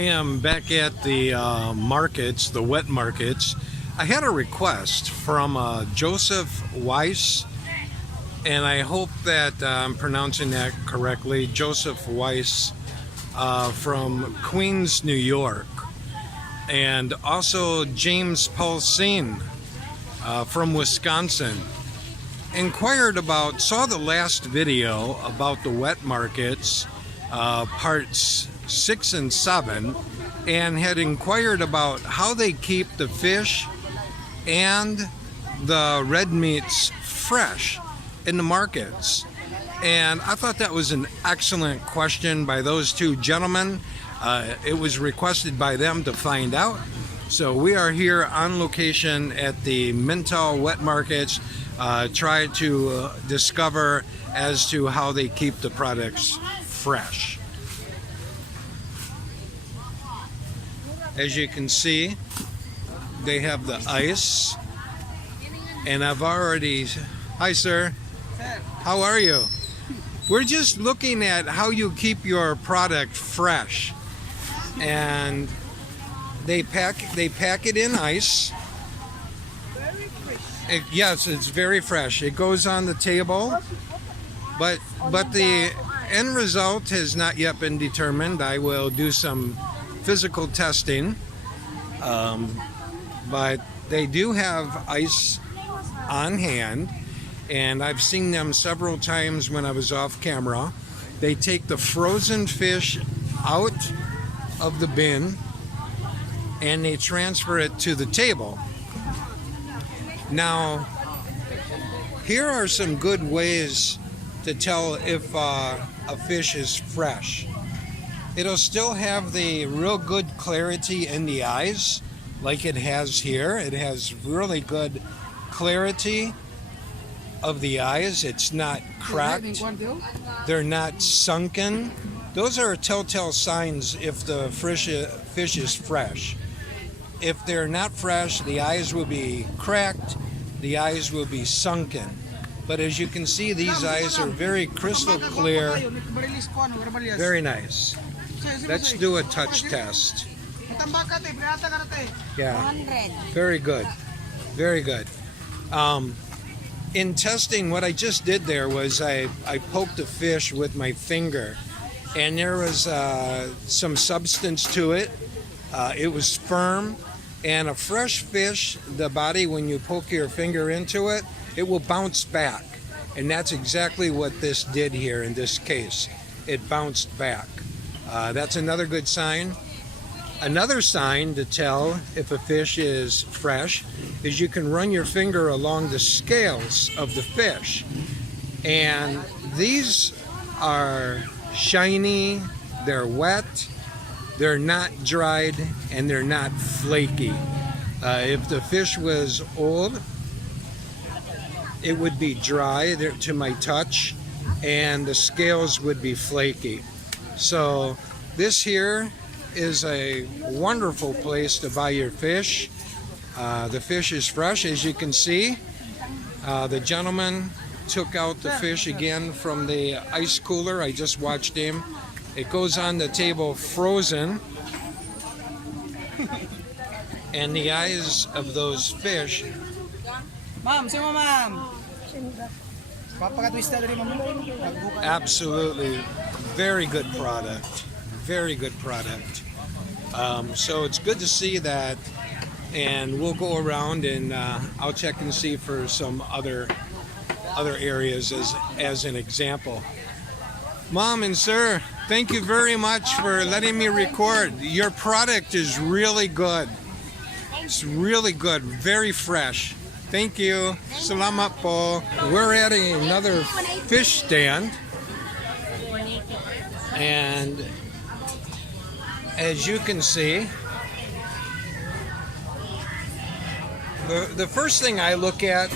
I am back at the markets, the wet markets. I had a request from Joseph Weiss, and I hope that I'm pronouncing that correctly. Joseph Weiss from Queens, New York. And also James Paulsine from Wisconsin. Inquired about, saw the last video about the wet markets, parts 6 and 7, and had inquired about how they keep the fish and the red meats fresh in the markets. And I thought that was an excellent question by those two gentlemen. It was requested by them to find out. So we are here on location at the Mintal wet markets, try to discover as to how they keep the products fresh. As you can see, they have the ice, and I've already... Hi, sir. How are you? We're just looking at how you keep your product fresh, and they pack it in ice. Yes, it's very fresh. It goes on the table, but the end result has not yet been determined. I will do some physical testing, but they do have ice on hand, and I've seen them several times when I was off camera. They take the frozen fish out of the bin and they transfer it to the table. Now, here are some good ways to tell if a fish is fresh. It'll still have the real good clarity in the eyes, like it has here. It has really good clarity of the eyes. It's not cracked. They're not sunken. Those are telltale signs if the fish is fresh. If they're not fresh, the eyes will be cracked, the eyes will be sunken. But as you can see, these eyes are very crystal clear. Very nice. Let's do a touch test. Yeah, very good. Very good. In testing, what I just did there was I poked the fish with my finger, and there was some substance to it. It was firm, and a fresh fish, the body, when you poke your finger into it, it will bounce back. And that's exactly what this did here in this case. It bounced back. That's another good sign. Another sign to tell if a fish is fresh is you can run your finger along the scales of the fish. And these are shiny, they're wet, they're not dried, and they're not flaky. If the fish was old, it would be dry to my touch, and the scales would be flaky. So this here is a wonderful place to buy your fish. The fish is fresh, as you can see. The gentleman took out the fish again from the ice cooler. I just watched him. It goes on the table frozen. And the eyes of those fish. Absolutely, very good product. Very good product. So it's good to see that, and we'll go around and I'll check and see for some other areas as an example. Mom and sir, thank you very much for letting me record. Your product is really good. It's really good, very fresh. Thank you. Salamat po. We're at another fish stand, and as you can see, the first thing I look at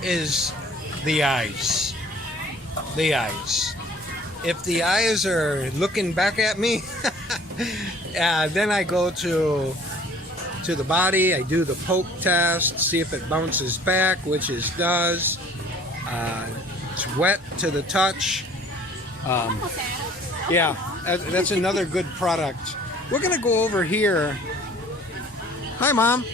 is the eyes. The eyes. If the eyes are looking back at me, then I go to the body. I do the poke test, see if it bounces back, which it does. It's wet to the touch. Yeah, that's another good product. We're gonna go over here. Hi, Mom.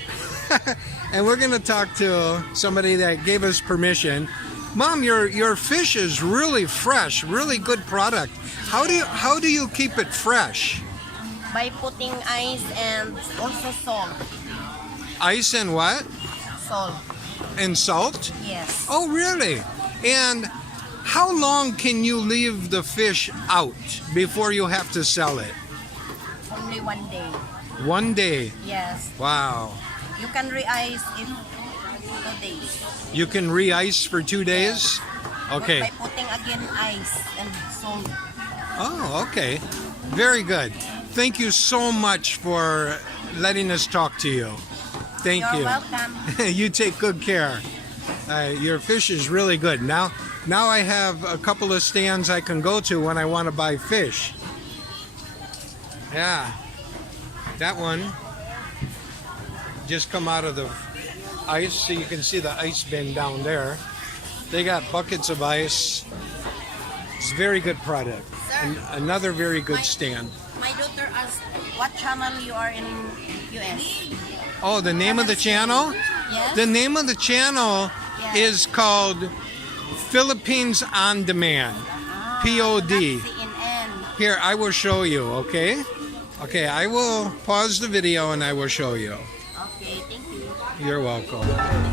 And we're gonna talk to somebody that gave us permission. Mom, your fish is really fresh, really good product. How do you keep it fresh? By putting ice and also salt. Ice and what? Salt. And salt? Yes. Oh, really? And how long can you leave the fish out before you have to sell it? Only 1 day. 1 day? Yes. Wow. You can re-ice in 2 days. You can re-ice for 2 days? Okay. By putting again ice and salt. Oh, okay. Very good. Thank you so much for letting us talk to you. Thank You're you. welcome. You take good care. Your fish is really good. Now I have a couple of stands I can go to when I want to buy fish. Yeah. That one just come out of the ice, so you can see the ice bin down there. They got buckets of ice. It's a very good product. And another very good stand. My daughter asked what channel you are in US. Oh, the name of the channel? Yes. The name of the channel is called Philippines On Demand. POD. That's CNN. Here, I will show you, okay? Okay, I will pause the video and I will show you. Okay, thank you. You're welcome. Okay.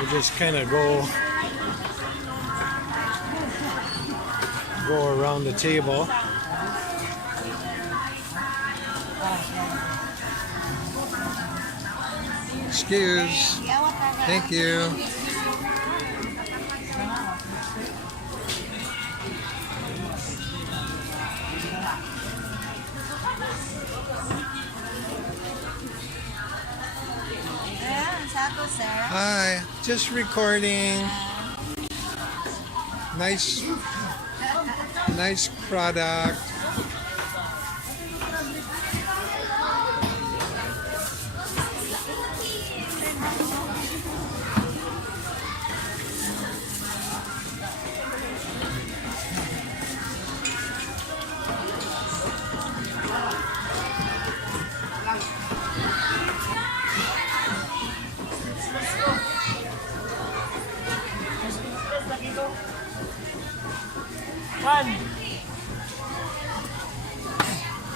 We just kind of go around the table. Excuse. Thank you. Hi, just recording. Nice product.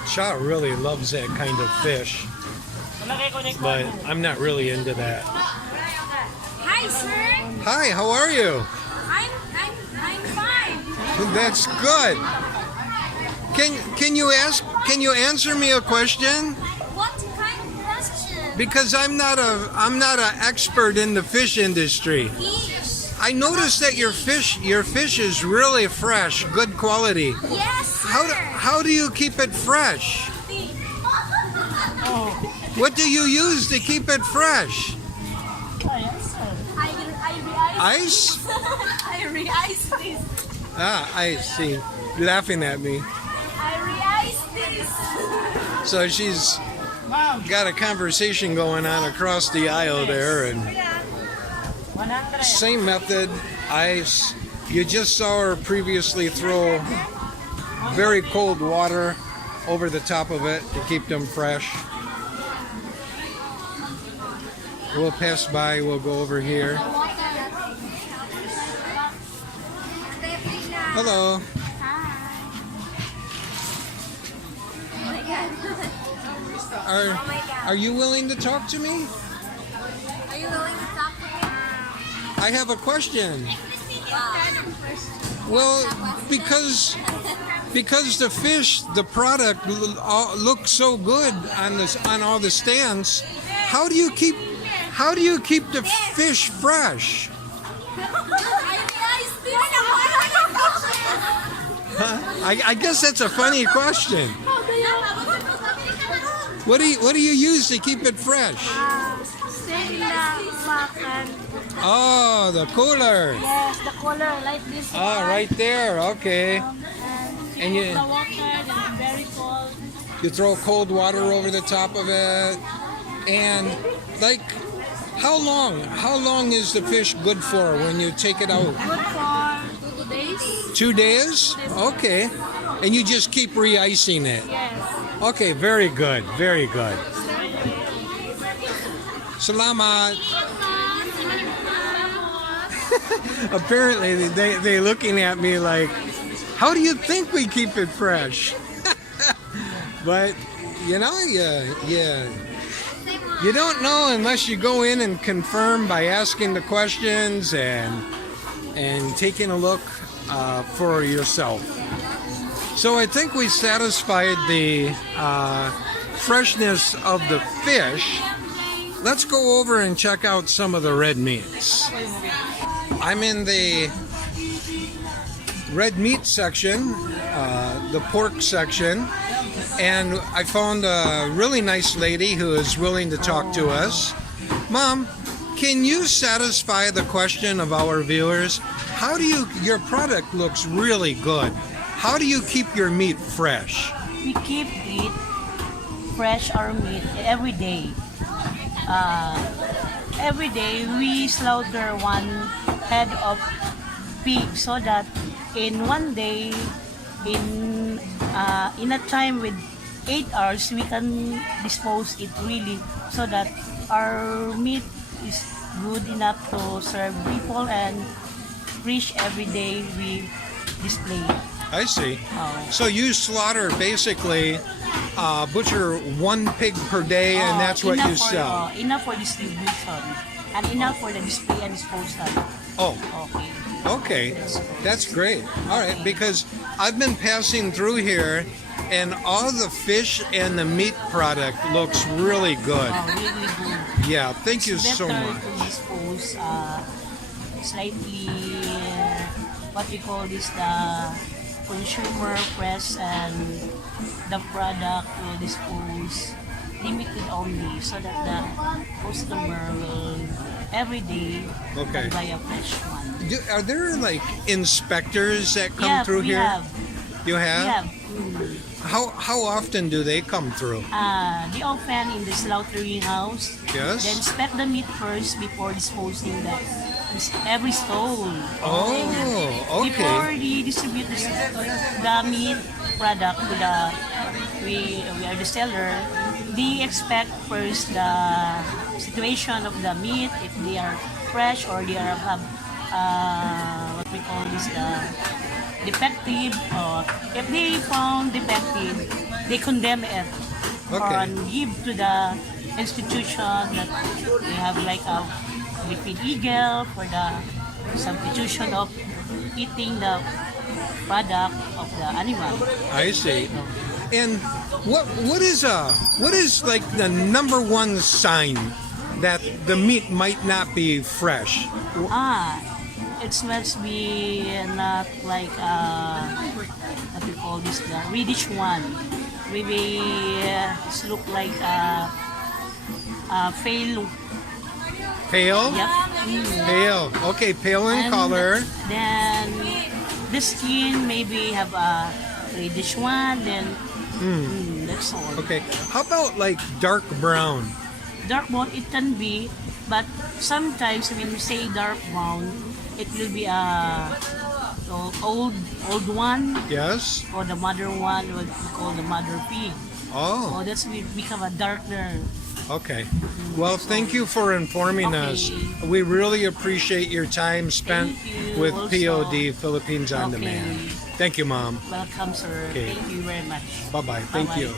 Cha really loves that kind of fish, but I'm not really into that. Hi, sir. Hi, how are you? I'm fine. That's good. Can you answer me a question? What kind of question? Because I'm not an expert in the fish industry. Fish. I noticed that your fish is really fresh, good quality. Yes, sir. How do you keep it fresh? What do you use to keep it fresh? Ice? I re-ice this. Ah, I see. Laughing at me. I re-ice this. So she's got a conversation going on across the aisle there, and same method, ice. You just saw her previously throw very cold water over the top of it to keep them fresh. We'll pass by, we'll go over here. Hello. Are you willing to talk to me? Are you willing to talk to me? I have a question. Well, because the fish, the product looks so good on all the stands, how do you keep the fish fresh? I guess that's a funny question. What do you use to keep it fresh? in the makan. Oh, the cooler. Yes, the color like this one. Oh, right there. Okay. And you- the water, then very cold. You throw cold water over the top of it. And like, how long is the fish good for when you take it out? Good for 2 days. 2 days? Okay. And you just keep re-icing it. Yes. Okay, very good. Very good. Salamat. Apparently, they looking at me like, how do you think we keep it fresh? But, you know, you don't know unless you go in and confirm by asking the questions and taking a look for yourself. So I think we satisfied the freshness of the fish. Let's go over and check out some of the red meats. I'm in the red meat section, the pork section, and I found a really nice lady who is willing to talk to us. Mom, can you satisfy the question of our viewers? How do your product looks really good. How do you keep your meat fresh? We keep it fresh, our meat, every day. Every day we slaughter one head of pig so that in one day, in a time with 8 hours, we can dispose it really so that our meat is good enough to serve people and fresh every day we display. I see. Oh. So you slaughter basically, butcher one pig per day, and that's what you sell. Enough for distribution and enough for the display and disposal. Oh, Okay. okay. That's great. All right, because I've been passing through here, and all the fish and the meat product looks really good. Really good. Yeah, thank you It's so better much. to dispose slightly, what we call this, the consumer press and the product will dispose limited only so that the customer will every day Okay. buy a fresh one. Are there like inspectors that come Yeah, through we here? have. You We have? have. How often do they come through? They open in the slaughtering house. Yes. Then inspect the meat first before disposing every stone. Oh, Before okay. we distribute the meat product to we are the seller, they expect first the situation of the meat, if they are fresh or they are have what we call this, the defective, or if they found defective, they condemn it Okay. and give to the institution that they have like a liquid eagle for the substitution of eating the product of the animal. I see. And what is like the number one sign that the meat might not be fresh? It must be not like what we call this, the reddish one. Maybe it look like fail. Pale? Yep. Pale. Okay, pale in And color. Then the skin maybe have a reddish one. Then that's all. Okay. How about like dark brown? Dark brown it can be, but sometimes when we say dark brown, it will be a old one, Yes. or the mother one, what we call the mother pig. Oh, Oh, that's will become a darker. okay. Well, thank you for informing us. Okay. We really appreciate your time spent Thank you with also. POD, Philippines On Okay. Demand. Thank you, Mom. Welcome, sir. Okay. Thank you very much. Bye-bye. Thank Bye-bye. you.